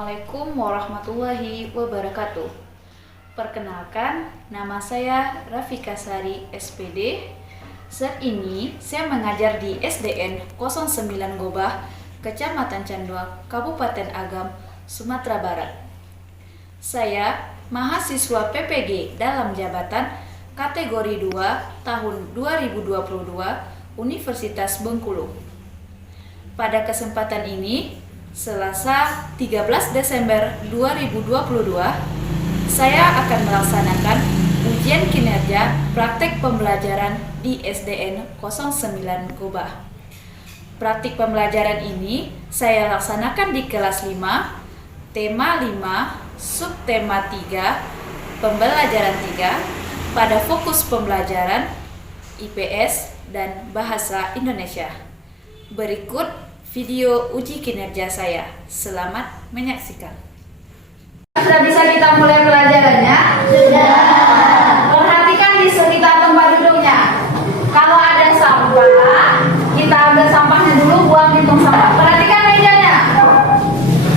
Assalamualaikum warahmatullahi wabarakatuh. Perkenalkan, nama saya Rafika Sari, SPD. Saat ini saya mengajar di SDN 09 Gobah, Kecamatan Canduak, Kabupaten Agam, Sumatera Barat. Saya mahasiswa PPG dalam jabatan kategori 2 tahun 2022 Universitas Bengkulu. Pada kesempatan ini, Selasa 13 Desember 2022, saya akan melaksanakan ujian kinerja praktek pembelajaran di SDN 09 Gobah. Praktik pembelajaran ini saya laksanakan di kelas 5, tema 5, subtema 3, pembelajaran 3, pada fokus pembelajaran IPS dan Bahasa Indonesia. Berikut video uji kinerja saya. Selamat menyaksikan. Sudah bisa kita mulai pelajarannya? Sudah. Perhatikan di sekitar tempat duduknya. Kalau ada sampah, kita ambil sampahnya dulu, buang di tong sampah. Perhatikan mejanya.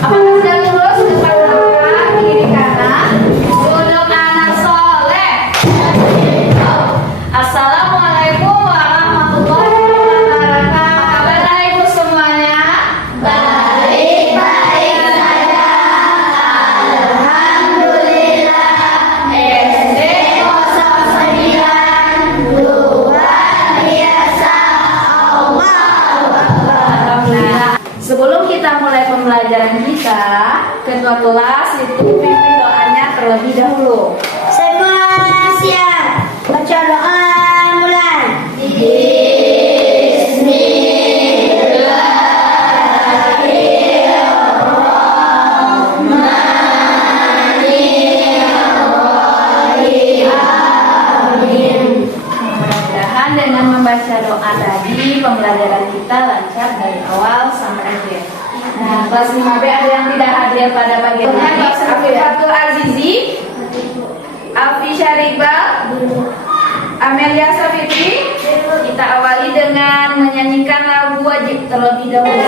Apakah sudah lurus? Depan belakang, kiri kanan. Duduk anak soleh. Assalamualaikum warahmatullahi wabarakatuh. Apa kabar ibu semuanya? Baik, baik saja. Alhamdulillah. SD 09 luar biasa. Allahu Akbar. Alhamdulillah. Sebelum kita mulai pembelajaran kita, ketua kelas itu pimpin doanya terlebih dahulu. Semua siap. Baca doa mulai. Mudah-mudahan dengan membaca doa tadi pembelajaran kita lancar dari awal sampai akhir. Nah, kelas 5B ada yang tidak hadir pada pagi ini. Kelas Afifatul Azizi, Alfi Syaribal, Amelia Safitri. Kita awali dengan menyanyikan lagu wajib terlebih dahulu.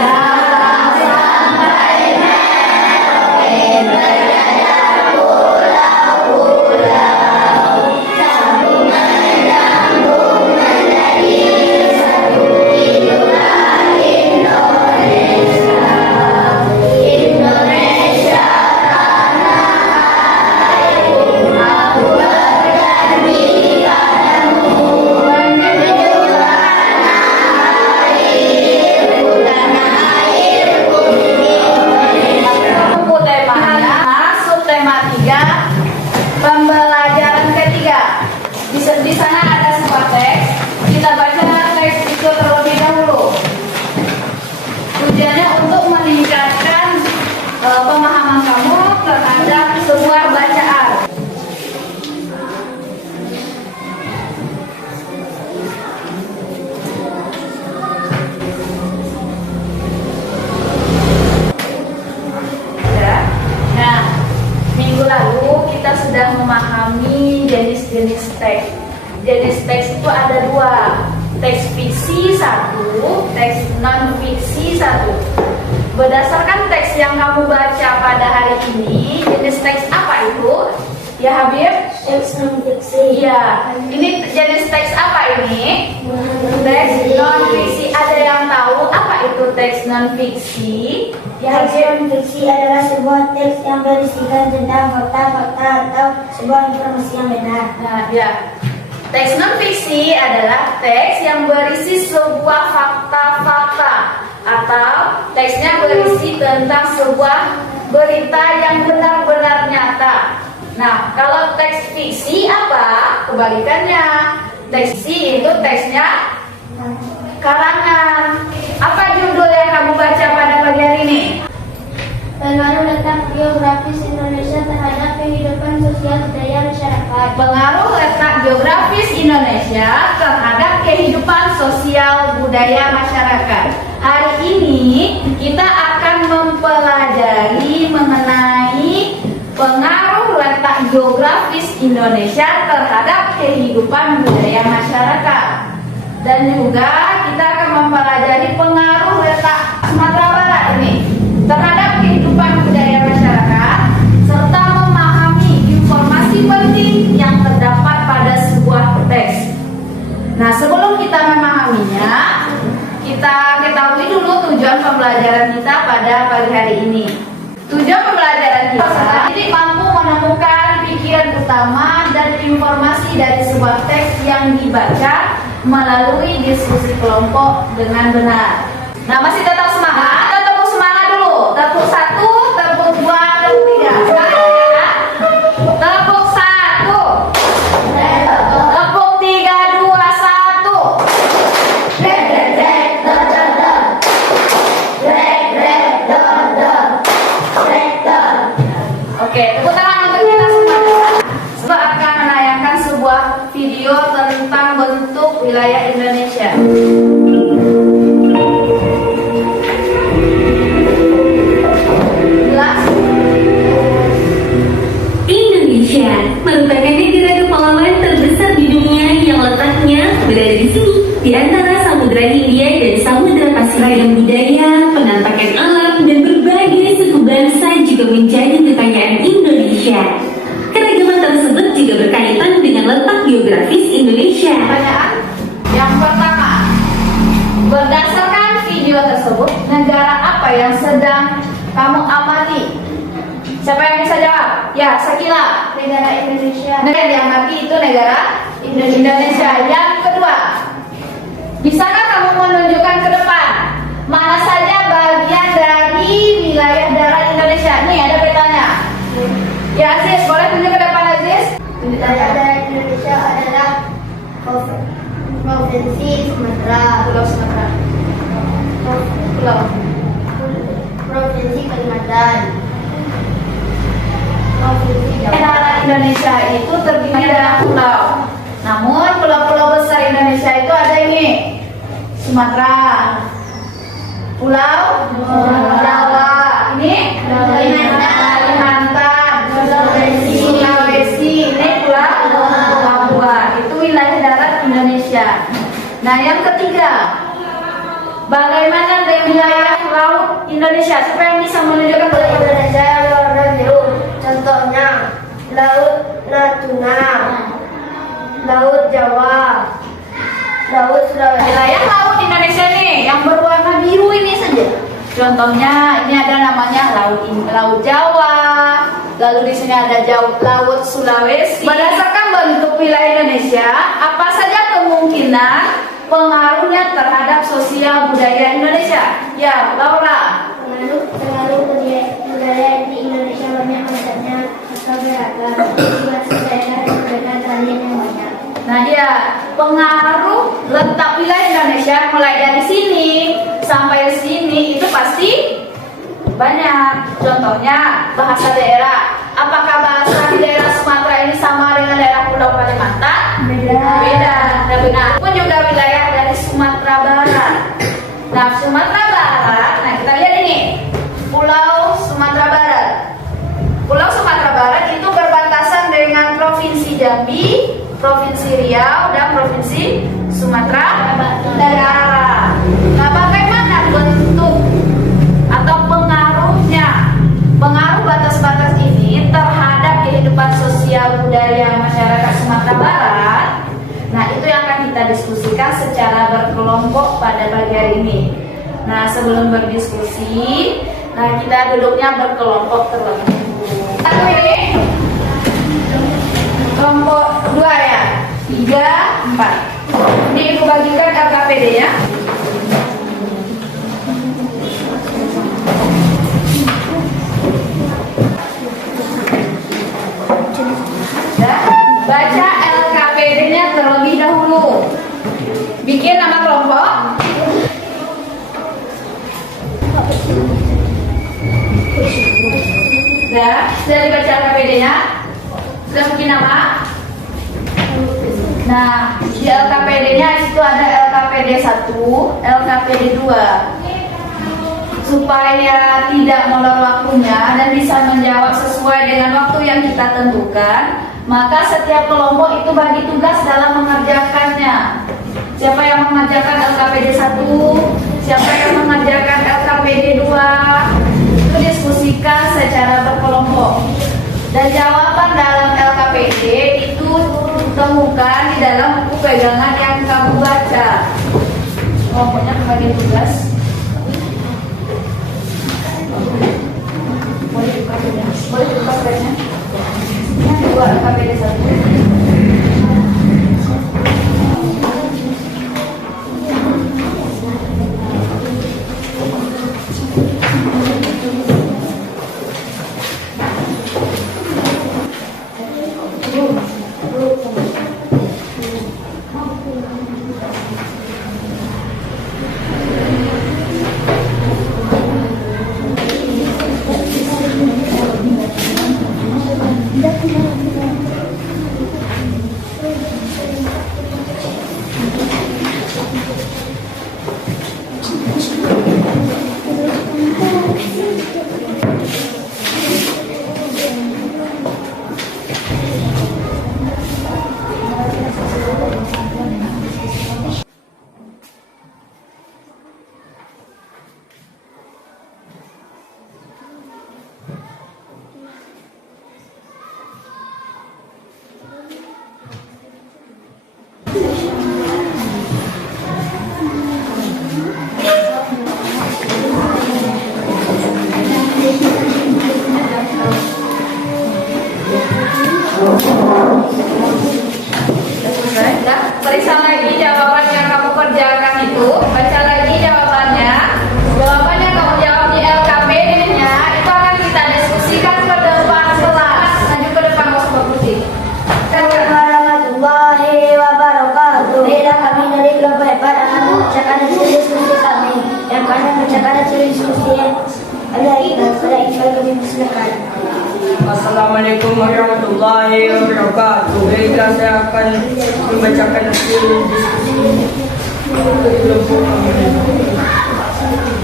Buku temanya masuk tema 3, pembelajaran ketiga. Di sana ada sebuah teks. Kita baca teks itu terlebih dahulu. Tujuannya untuk meningkatkan pemahaman kamu terhadap sebuah bacaan. Ya. Nah, minggu lalu kita sudah memahami jenis-jenis teks. Jenis teks itu ada 2, teks fiksi 1, teks non fiksi 1. Berdasarkan teks yang kamu baca pada hari ini, jenis teks apa itu? Ya Habib? Teks non fiksi. Iya. Ini jenis teks apa ini? Teks non fiksi. Ada yang tahu apa itu teks non fiksi? Ya Teks Habib? non fiksi adalah sebuah teks yang berisikan tentang fakta-fakta atau sebuah informasi yang benar. Nah, ya. Teks non fiksi adalah teks yang berisi sebuah fakta-fakta atau teksnya berisi tentang sebuah berita yang benar-benar nyata. Nah, kalau teks fiksi apa? Kebalikannya. Teks fiksi itu teksnya karangan. Apa judul yang kamu baca pada pagi hari ini? Pengaruh letak geografis Indonesia terhadap kehidupan sosial budaya masyarakat. Pengaruh letak geografis Indonesia terhadap kehidupan sosial budaya masyarakat. Hari ini kita akan mempelajari mengenai pengaruh letak geografis Indonesia terhadap kehidupan budaya masyarakat. Dan juga kita akan mempelajari pengaruh letak Sumatera Barat ini terhadap kehidupan budaya masyarakat. memahaminya, kita ketahui dulu tujuan pembelajaran kita pada pagi hari ini. Tujuan pembelajaran kita jadi mampu menemukan pikiran utama dan informasi dari sebuah teks yang dibaca melalui diskusi kelompok dengan benar. Nah, masih tetap semangat? Kita tepuk semangat dulu. Tepuk 1, tepuk 2, tepuk 3. Semangat ya. Tepuk 1. Tepuk 3, 2, 1. Rek, rek, rek, dor, dor, dor. Rek, rek, dor, dor. Rek, dor. Oke, tepuk tangan untuk kita semua. Saya akan menayangkan sebuah video tentang bentuk wilayah Indonesia. Indonesia merupakan negara kepulauan terbesar di dunia yang letaknya berada di sini, di antara Samudra Hindia dan Samudra Pasifik. Ragam budaya, penampakan alam, dan berbagai suku bangsa juga menjadi kekayaan Indonesia. Keragaman tersebut juga berkaitan dengan letak geografis Indonesia. Pertanyaan yang pertama, berdasarkan video tersebut, negara apa yang sedang kamu amati? Siapa yang bisa jawab? Ya, Sakila. Negara Indonesia. Negara yang amati itu negara Indonesia. Yang kedua, bisakah kamu menunjukkan ke depan mana saja bagian dari wilayah darat Indonesia? Nih ada petanya. Ya Aziz, boleh tunjuk ke depan Aziz? Wilayah darat Indonesia adalah Provinsi Sumatera, Pulau Sumatera. Pulau. Provinsi Kalimantan, Provinsi Jawa. Darat Indonesia itu terdiri dari pulau. Namun pulau-pulau besar Indonesia itu ada ini. Sumatera, Pulau Jawa, ini Kalimantan, Sulawesi, ini Pulau Papua. Itu wilayah darat Indonesia. Nah, yang ketiga, bagaimana dengan wilayah laut Indonesia? Siapa yang bisa menunjukkan Wilayah Indonesia yang warna biru, contohnya Laut Natuna, Laut Jawa, Laut Sulawesi. wilayah laut Indonesia nih yang berwarna biru ini saja. Contohnya ini ada namanya Laut Jawa, lalu di sini ada Laut Sulawesi. Berdasarkan bentuk wilayah Indonesia, apa saja kemungkinan pengaruhnya terhadap sosial budaya Indonesia? Ya, Laura. Pengaruh budaya di Indonesia banyak macamnya atau beragam. Di masuk daerah dengan tradisi yang banyak. Nah, ya, pengaruh letak wilayah Indonesia mulai dari sini sampai sini itu pasti banyak. Contohnya bahasa daerah. Apakah bahasa di daerah Sumatera ini sama dengan daerah Pulau Kalimantan? Beda. Nah, benar. Pun juga wilayah dari Sumatera Barat. Nah, Sumatera Barat. Nah, kita lihat ini. Pulau Sumatera Barat. Pulau Sumatera Barat itu berbatasan dengan Provinsi Jambi, Provinsi Riau, dan Provinsi Sumatera Utara. Nah, bagaimana bentuk atau pengaruh batas-batas ini terhadap kehidupan sosial budaya masyarakat Sumatera Barat? Nah, itu yang akan kita diskusikan secara berkelompok pada pagi hari ini. Nah, sebelum berdiskusi, nah kita duduknya berkelompok terlebih dahulu. Satu ini, kelompok 2 ya, 3, 4. Ini ibu bagikan LKPD-nya. Ya, baca LKPD-nya terlebih dahulu. Bikin nama kelompok. Sudah dibaca LKPD-nya? Sudah bikin nama? Nah, di LKPD-nya itu ada LKPD 1, LKPD 2. Supaya tidak molor waktunya dan bisa menjawab sesuai dengan waktu yang kita tentukan, maka setiap kelompok itu bagi tugas dalam mengerjakannya. Siapa yang mengerjakan LKPD 1, siapa yang mengerjakan LKPD 2, itu diskusikan secara berkelompok. Dan jawaban dalam LKPD itu temukan di dalam buku pegangan yang kamu baca. kelompoknya membagi tugas. Boleh buka bedanya. Boleh buka bedanya. Yang kedua KPD 1. Periksa lagi jawaban yang kamu kerjakan itu. Baca lagi jawabannya. Jawaban yang kamu jawab di LKPD-nya itu akan kita diskusikan ke depan kelas. Maju ke depan kelas putih. Warahmatullahi wabarakatuh. Baiklah, kami dari kelompok 4 akan membacakan hasil diskusi kami. Yang akan membacakan hasil diskusi ada Iqbal, kami persilakan. Assalamualaikum warahmatullahi wabarakatuh. Baiklah, saya akan membacakan hasil diskusi kelompok kami.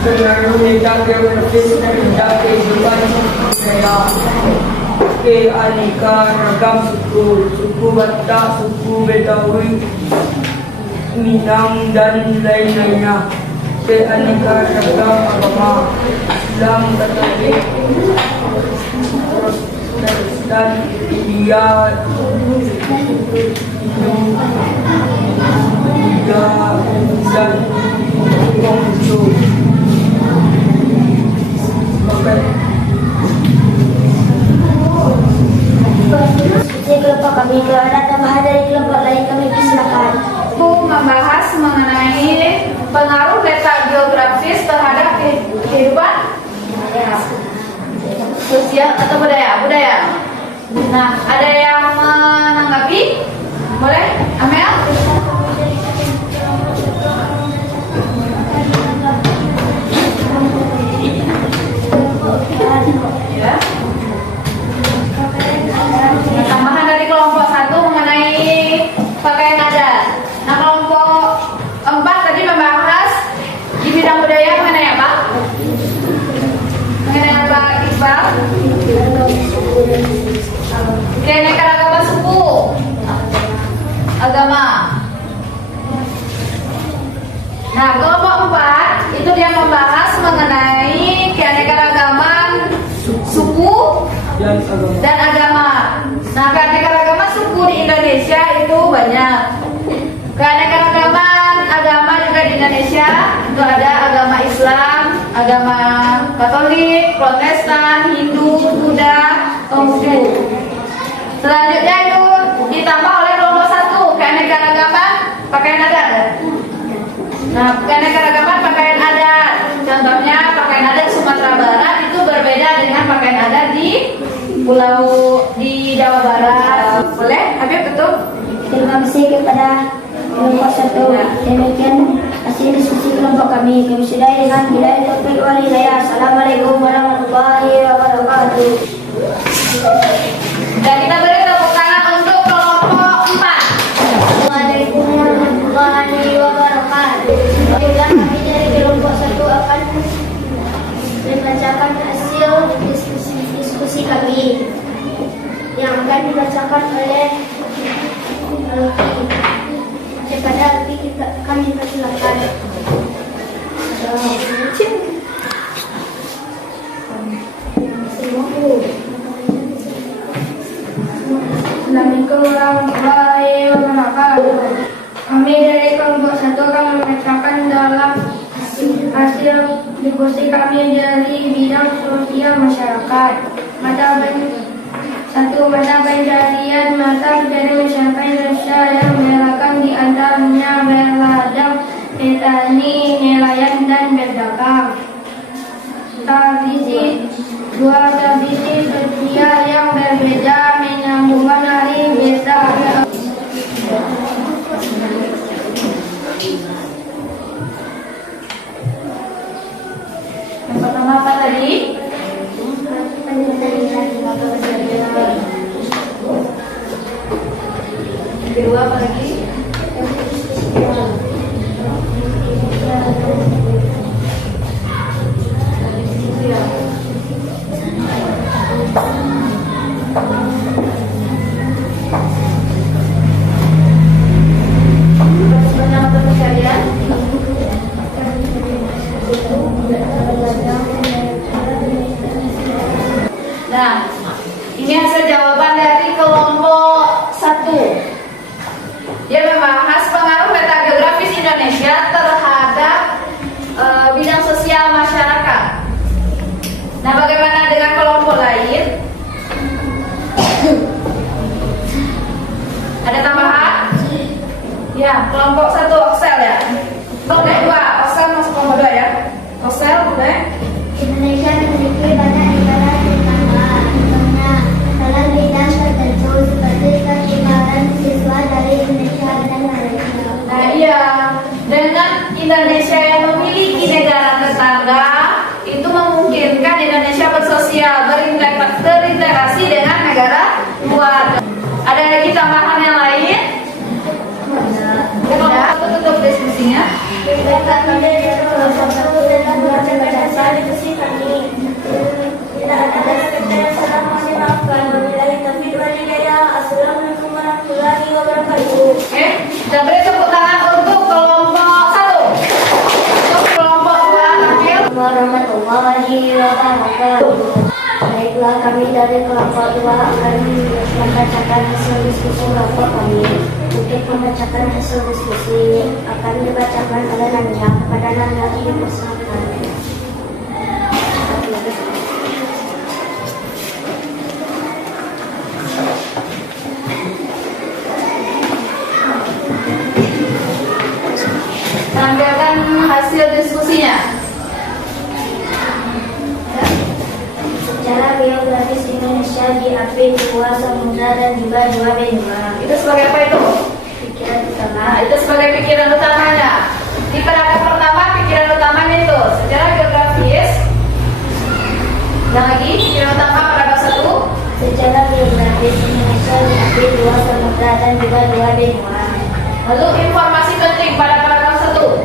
Sebenarnya menjaga menjaga kehidupan saya. Keanekaragam suku Batak, suku Betawi, Minang dan lain-lainnya. Keanekaragam agama Islam, Katolik, Protestan, India, Hindu, dan Konghucu. Di kelompok kami, kalau ada tambahan dari kelompok lain kami persilakan. Membahas mengenai pengaruh letak geografis terhadap kehidupan sosial atau budaya. Nah, ada yang menanggapi? Boleh, Amel? Ya. Tambahan dari kelompok 1 mengenai pakaian adat. Nah, kelompok 4 tadi membahas di bidang budaya mengenai apa? Mengenai apa, Iqbal? Keanekaragaman suku, agama. Nah, kelompok 4 itu dia membahas mengenai keanekaragaman suku dan agama. Nah, keanekaragaman suku di Indonesia itu banyak. Keanekaragaman agama juga di Indonesia itu ada agama Islam, agama Katolik, Protestan, Hindu, Buddha, Konghucu. Selanjutnya itu ditambah oleh kelompok 1 keanekaragaman pakaian adat. Nah, keanekaragaman pakaian adat, contohnya pakaian adat Sumatera Barat itu berbeda dengan pakaian adat di pulau di Jawa Barat. Boleh, Habib, betul? Terima kasih kepada kelompok 1. Demikian hasil diskusi kelompok kami. Kami sudahi dengan hidayah taufik wal hidayah. Assalamualaikum warahmatullahi wabarakatuh. Dan kita beri tepuk tangan untuk kelompok 4. Assalamualaikum warahmatullahi wabarakatuh. Baiklah, kami dari kelompok 1 akan membacakan hasil diskusi kami yang akan dibacakan oleh Alfi. Kepada Alfi kami persilakan. Assalamualaikum warahmatullahi wabarakatuh. Kami dari kelompok 1 akan membacakan dalam Diskusi kami dari bidang sosial masyarakat. Mata pencarian mata pencarian masyarakat Indonesia yang beragam di antaranya berladang, petani, nelayan, dan berdagang. Dua tradisi sosial yang berbeda menyambungkan hari biasa. Yang pertama apa tadi? Yang kedua apa lagi? Nah, ini hasil jawaban dari kelompok 1. Dia membahas pengaruh peta geografis Indonesia terhadap bidang sosial masyarakat. Nah, bagaimana dengan kelompok lain? Ada tambahan? Ya, kelompok 1 Oksel ya. Kelompok 2 Oksel masuk kelompok 2 ya. Oksel boleh? Indonesia memiliki banyak negara tetangga, contohnya dalam bidang tertentu seperti ketimbangan siswa dari Indonesia dan Malaysia. Nah iya, dengan Indonesia yang memiliki negara tetangga, itu memungkinkan Indonesia bersosial, berinteraksi dengan negara luar. Ada lagi tambahan yang lain? Ada. Tutup diskusinya. Oke, dan beri tepuk tangan untuk kelompok 1. Untuk kelompok 2 tampil. Warahmatullahi wabarakatuh. Baiklah, kami dari kelompok 2 akan membacakan hasil diskusi kelompok kami. Untuk membacakan hasil diskusi akan dibacakan oleh Nanya. Pada Nanya dipersilakan. Tampilkan hasil diskusinya. Secara geografis Indonesia diapit 2 samudra dan juga 2 benua. Itu sebagai apa itu? Pikiran utama. Nah, itu sebagai pikiran utamanya. Di paragraf pertama, pikiran utamanya itu secara geografis. Yang lagi, pikiran utama paragraf 1. Secara geografis Indonesia diapit 2 samudra dan juga 2 benua. Lalu informasi penting pada paragraf 1.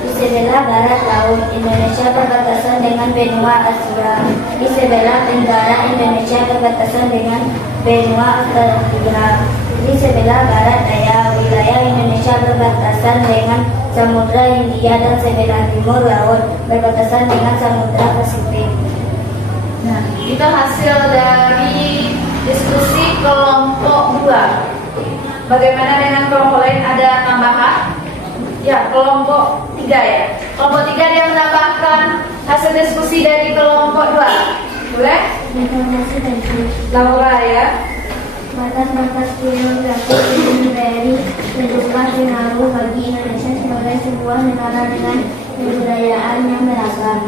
Di sebelah barat laut Indonesia berbatasan dengan benua Asia. Di sebelah tenggara Indonesia berbatasan dengan benua Australia. Di sebelah barat daya wilayah Indonesia berbatasan dengan Samudra Hindia dan sebelah timur laut berbatasan dengan Samudra Pasifik. Nah, itu hasil dari diskusi kelompok 2. Bagaimana dengan kelompok lain, ada tambahan? Ya, kelompok 3 ya. Kelompok 3 dia menambahkan hasil diskusi dari kelompok 2. Boleh? Informasi penting. Laura ya. Batas-batas geografi dari sejumlah pengaruh bagi Indonesia sebagai sebuah negara dengan kebudayaan yang beragam.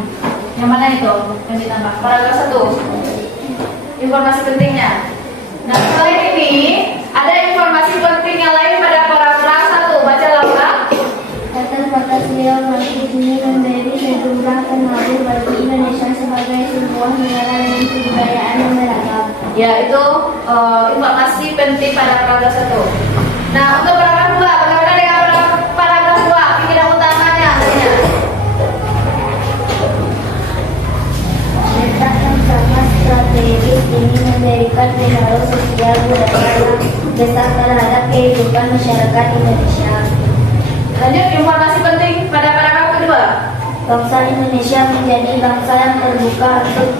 Yang mana itu yang ditambah? Paragraf 1. Informasi pentingnya. Nah, selain ini ada informasi penting yang lain pada paragraf 1. Baca Laura. Batas-batas geografi ini memberi sejumlah pengaruh bagi Indonesia sebagai sebuah negara dengan kebudayaan yang beragam. Ya, itu informasi penting pada paragraf 1. Nah, untuk paragraf 2, bagaimana dengan paragraf 2? Pikiran utamanya. Letak yang sangat strategis ini memberikan pengaruh sosial budaya yang besar terhadap kehidupan masyarakat Indonesia. Lanjut, informasi penting pada paragraf kedua. Bangsa Indonesia menjadi bangsa yang terbuka untuk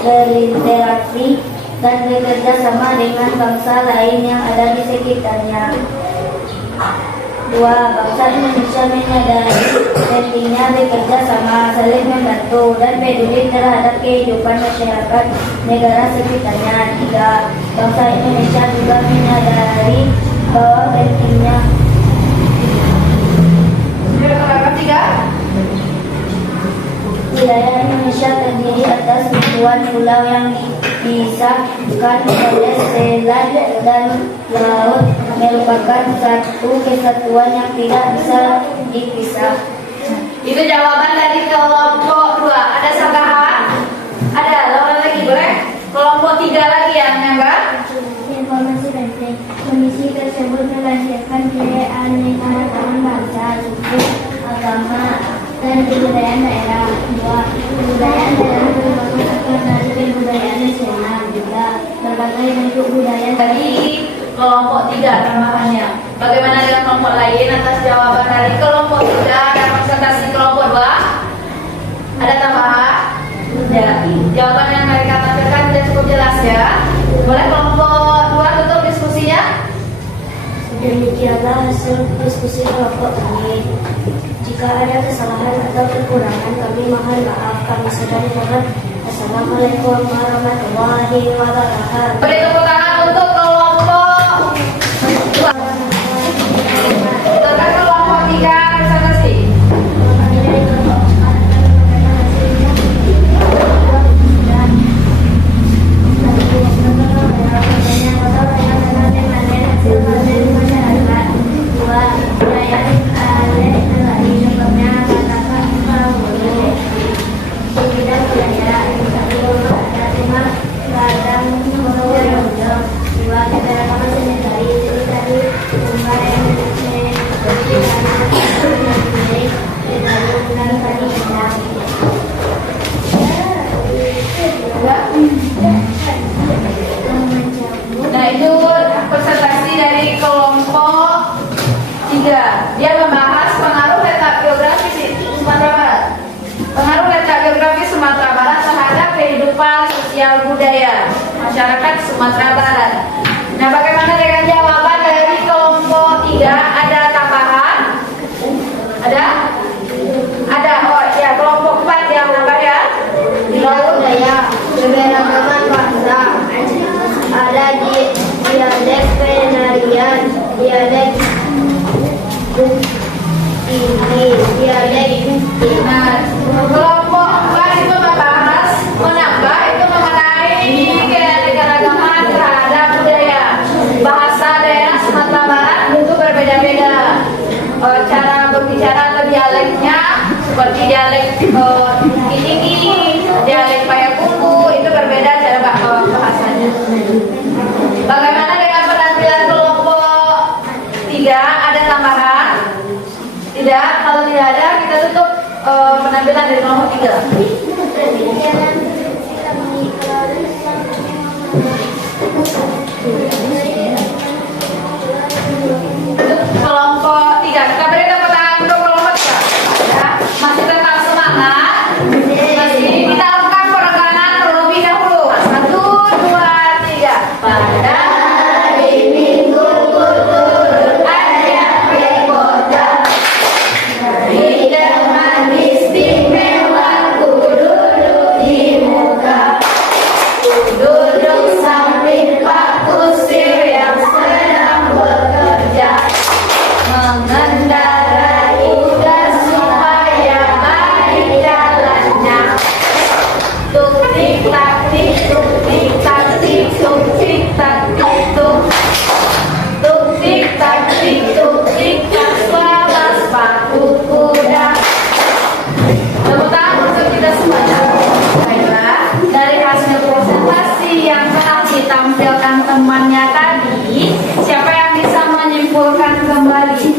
berinteraksi dan bekerja sama dengan bangsa lain yang ada di sekitarnya. Dua, bangsa Indonesia menyadari pentingnya bekerja sama, saling membantu, dan peduli terhadap kehidupan masyarakat negara sekitarnya. Tiga, bangsa Indonesia juga menyadari bahwa pentingnya Paragraf 3. wilayah Indonesia terdiri atas ribuan pulau yang dipisahkan oleh selat dan laut, merupakan satu kesatuan yang tidak bisa dipisah. Itu jawaban dari kelompok 2. Ada Sabaha? Ada. Lawan lagi boleh? Kelompok 3 lagi yang nambah. Informasi penting, kondisi tersebut melahirkan keanekaragaman bangsa, suku, agama, dan kebudayaan daerah. Dua, kebudayaan daerah merupakan satuan dari kebudayaan nasional. Tiga, berbagai bentuk budaya Tadi kelompok 3 tambahannya. Bagaimana dengan kelompok lain atas jawaban dari kelompok 3 dan presentasi kelompok 2? Ada tambahan? Ya. Jawaban yang mereka tampilkan sudah cukup jelas ya. Boleh kelompok 2 tutup diskusinya? Demikianlah hasil diskusi kelompok ini. Jika ada kesalahan atau kekurangan, kami mohon maaf. Kami sudah mohon. Assalamualaikum warahmatullahi wabarakatuh. Beri tepuk tangan untuk kelompok 2. Tentang kelompok 3 presentasi. Nah itu presentasi dari kelompok 3. Dia membahas pengaruh letak geografis Sumatera Barat. Pengaruh letak geografis Sumatera Barat terhadap kehidupan sosial budaya masyarakat Sumatera Barat. Nah bagaimana dengan jawaban dari kelompok 3? Ada tambahan? Ada? Ada. Oh ya, kelompok 4 yang nambah ya. Budaya, keberagaman bangsa, ada di dialek penarian, dialek ini, dialek Nah, kelompok 4 itu membahas, menambah itu mengenai keanekaragaman terhadap budaya. Bahasa daerah Sumatera Barat itu berbeda-beda. Cara berbicara atau dialeknya seperti dialek Tinggi, dialek Payakumbuh itu berbeda cara bahasanya. Bagaimana dengan penampilan kelompok 3? Ada tambahan? Tidak? Kalau tidak ada, kita tutup penampilan dari kelompok 3. Kelompok 3. Kita beri tepuk tangan untuk kelompok 3. Ya, masih tetap semangat. Masih kita lakukan peregangan terlebih dahulu. 1, 2, 3. Pada hari Minggu kultur ada kota. Dari teman istimewa ku duduk di muka. Ku duduk samping Pak Kusir yang sedang bekerja. Mengendarai gas supaya baik jalannya. Tuk tik tak tik, tuk tik tak tik, tuk tik tak tik, tuk. Tuk tik tak tik, tuk tik tak, selamat sepatu kuda. Tepuk tangan untuk kita semuanya. Baiklah, dari hasil presentasi yang telah ditampilkan temannya tadi, siapa yang bisa menyimpulkan kembali?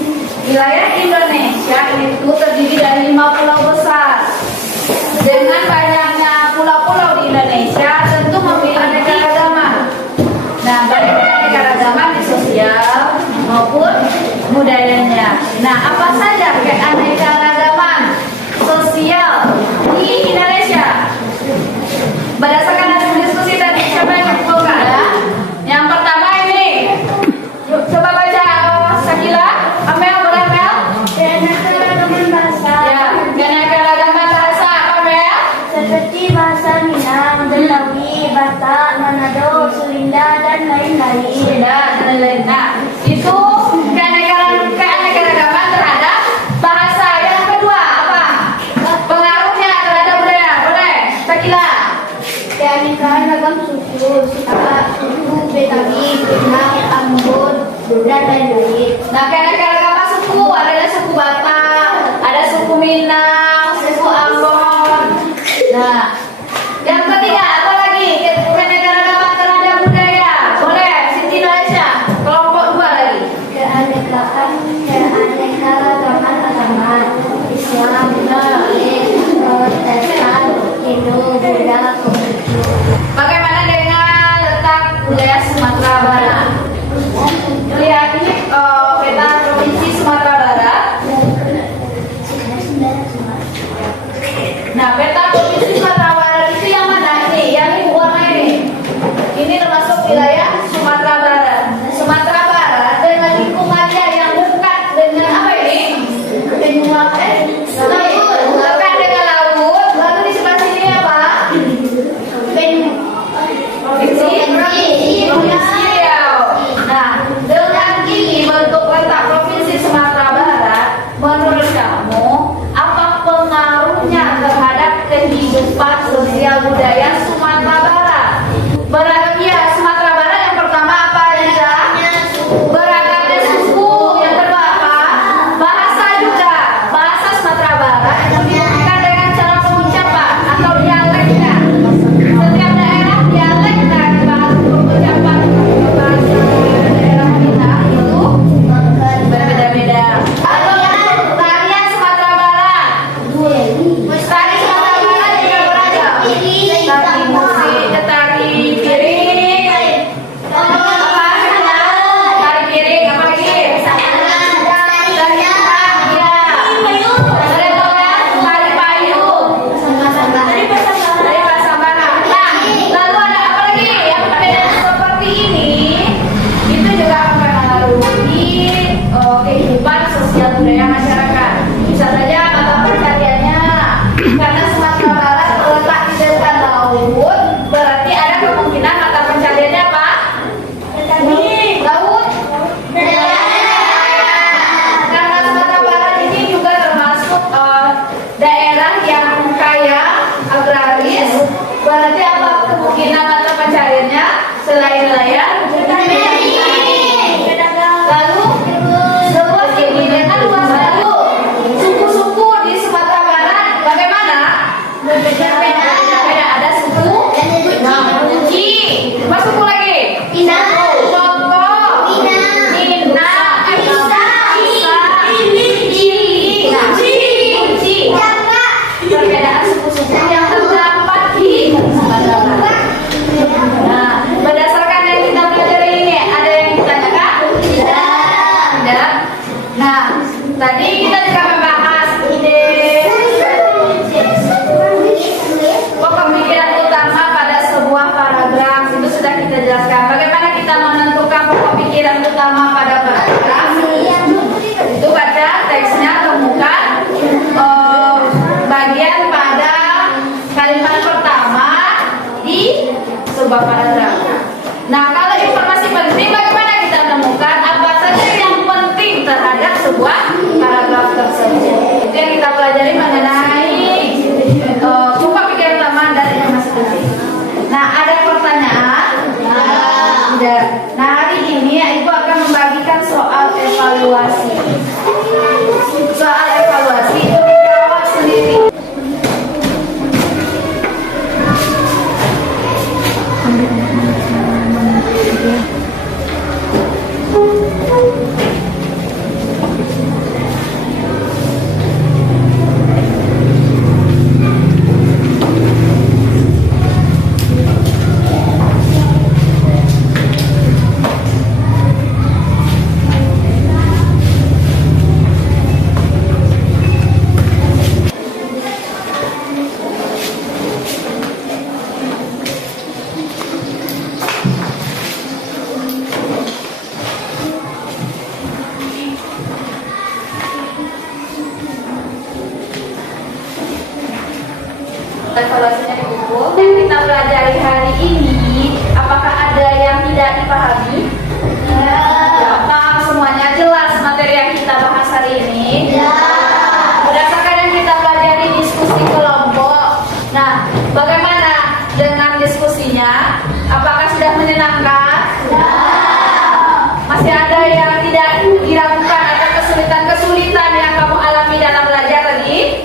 Wilayah Indonesia itu terdiri dari 5 pulau besar. Dengan banyaknya pulau-pulau di Indonesia, tentu memiliki keanekaragaman. Nah, baik keanekaragaman di sosial maupun budayanya. Nah, apa saja keanekaragaman sosial di Indonesia? Berdasarkan hasil diskusi tadi, siapa yang menyimpulkan? Yang pertama ini, coba baca Sakila, Amel boleh Minang, suku Ambon. Nah, yang ketiga apa lagi? Keanekaragaman terhadap budaya. Boleh, Siti Malaysia. Kelompok 2 lagi. Keanekaragaman agama Islam, Katolik, Protestan, Hindu, Buddha, Konghucu. Bagaimana dengan letak budaya Sumatera Barat? Lihat ini peta provinsi Sumatera Barat. Nah, peta provinsi Sumatera Barat itu yang mana ini? Yang ini warna ini. Ini termasuk wilayah Sumatera Barat. Sumatera Barat dengan lingkungannya yang dekat dengan apa ini? Laut. Dekat dengan laut. Lalu di sebelah sini apa? Provinsi Riau. Nah, dengan ini bentuk letak provinsi Sumatera Barat, menurut kamu apa pengaruhnya terhadap kehidupan sosial budaya Sumatera Barat? Beragam ya, Sumatera Barat yang pertama apa Riza? Beragamnya suku. Yang kedua apa? Bahasa juga. Bahasa Sumatera Barat dibuktikan dengan cara pengucapan atau dialeknya. Setiap daerah dialek dan bahasa pengucapan bahasa daerah kita itu berbeda-beda. Tarian Sumatera Barat. Tari Sumatera Barat juga beragam. Tari musik, tari piring. Apa? Tari piring apa lagi? Tari apa? Ya. Tari payung. Tari pasambaran. Nah, lalu ada apa lagi yang beda seperti ini? Itu juga mempengaruhi kehidupan sosial budaya masyarakat. Bisa saja mata pencariannya karena Sumatera Barat terletak di dekat laut, berarti ada kemungkinan mata pencariannya apa? Laut. Karena Sumatera Barat ini juga termasuk daerah yang kaya agraris, berarti apa kemungkinan mata pencariannya selain nelayan? Lalu seluas ini dengan luas lalu suku-suku di Sumatera Barat bagaimana? Berbeda. Ada suku Kuci. Apa suku lagi? Toko. Minang. Kuci. Perbedaan suku-suku yang terdapat di Sumatera Barat. Nah, berdasarkan yang kita pelajari ini, ada yang ditanyakan? Tidak. Nah, tadi kita juga membahas ide pemikiran utama pada sebuah paragraf. Itu sudah kita jelaskan. Bagaimana kita menentukan pokok pikiran utama pada paragraf? Itu baca teksnya, temukan bagian pada kalimat pertama di sebuah paragraf. Nah, kalau informasi penting, bagaimana kita menemukan apa saja yang penting terhadap sebuah paragraf tersebut? Itu yang kita pelajari mengenai pokok pikiran utama dari informasi penting. Nah, ada pertanyaan? Tidak. Nah, hari ini Ibu akan membagikan soal evaluasi. Soal evaluasi itu dijawab sendiri. Evaluasinya di buku yang kita pelajari hari ini, apakah ada yang tidak dipahami? Ya, paham semuanya, jelas materi yang kita bahas hari ini. Berdasarkan yang kita pelajari diskusi kelompok. Nah, bagaimana dengan diskusinya? Apakah sudah menyenangkan? Masih ada yang tidak diragukan atau kesulitan-kesulitan yang kamu alami dalam belajar tadi?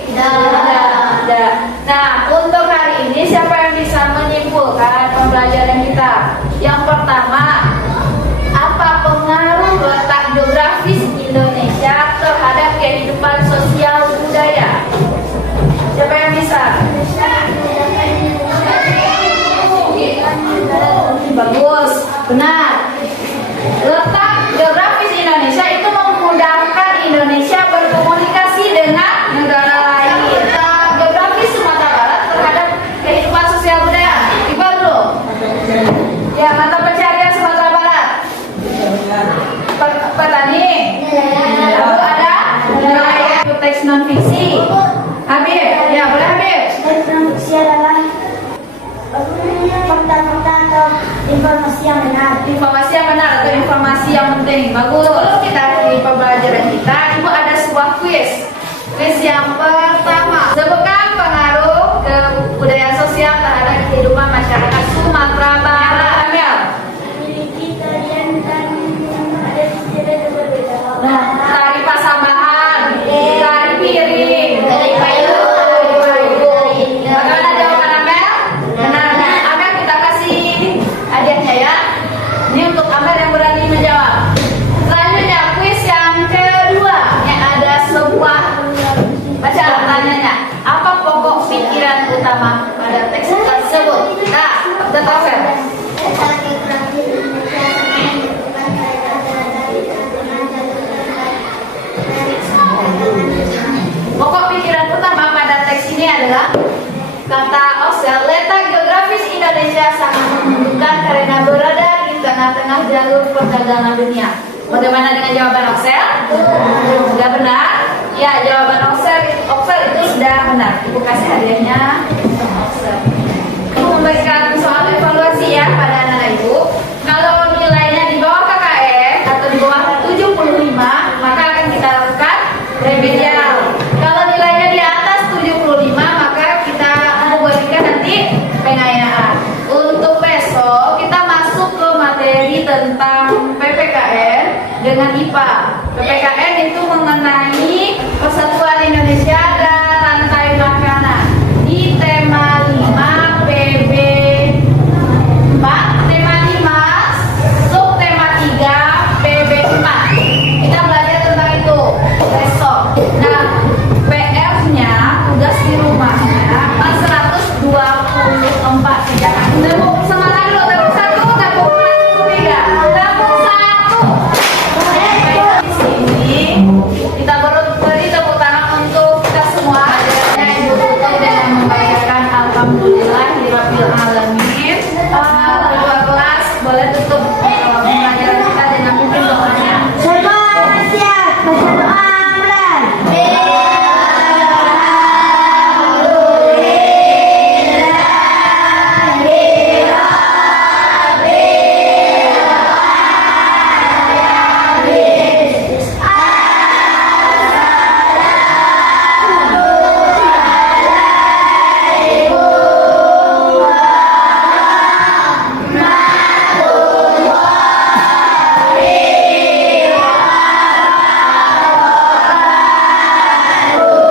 non fiksi. Habib, ya boleh Habib. Teks non-fiksi adalah fakta-fakta atau informasi yang benar. Informasi yang benar atau informasi yang penting. Bagus. Sebelum kita akhiri pembelajaran kita, Ibu ada sebuah kuis. Kuis yang pertama, sebutkan pengaruh kebudayaan sosial terhadap kehidupan masyarakat Sumatera Barat. Amel. Memiliki tarian dan ada istilah yang berbeda. Tari pasambahan, tari piring, Tari payung. tari payung. Bagaimana jawaban Amel? Benar. Amel kita kasih hadiahnya ya. Ini untuk Amel yang berani menjawab. Selanjutnya kuis yang kedua yang ada sebuah baca pertanyaannya. Apa pokok pikiran utama pada teks tersebut? Nah, tetap pokok pikiran utama pada teks ini adalah kata Oxel, letak geografis Indonesia sangat menguntungkan karena berada di tengah-tengah jalur perdagangan dunia. Bagaimana dengan jawaban Oxel? Sudah benar? Ya, jawaban Oxel itu sudah benar. Ibu kasih hadiahnya Oxel. Ibu memberikan soal evaluasi ya pada anak-anak Ibu. Kalau nilainya di bawah KKM atau di bawah 75, maka akan kita lakukan remedial. Kalau nilainya di atas 75, maka kita buatkan nanti pengayaan. Untuk besok kita masuk ke materi tentang PPKN dengan IPA. PPKN itu mengenai persatuan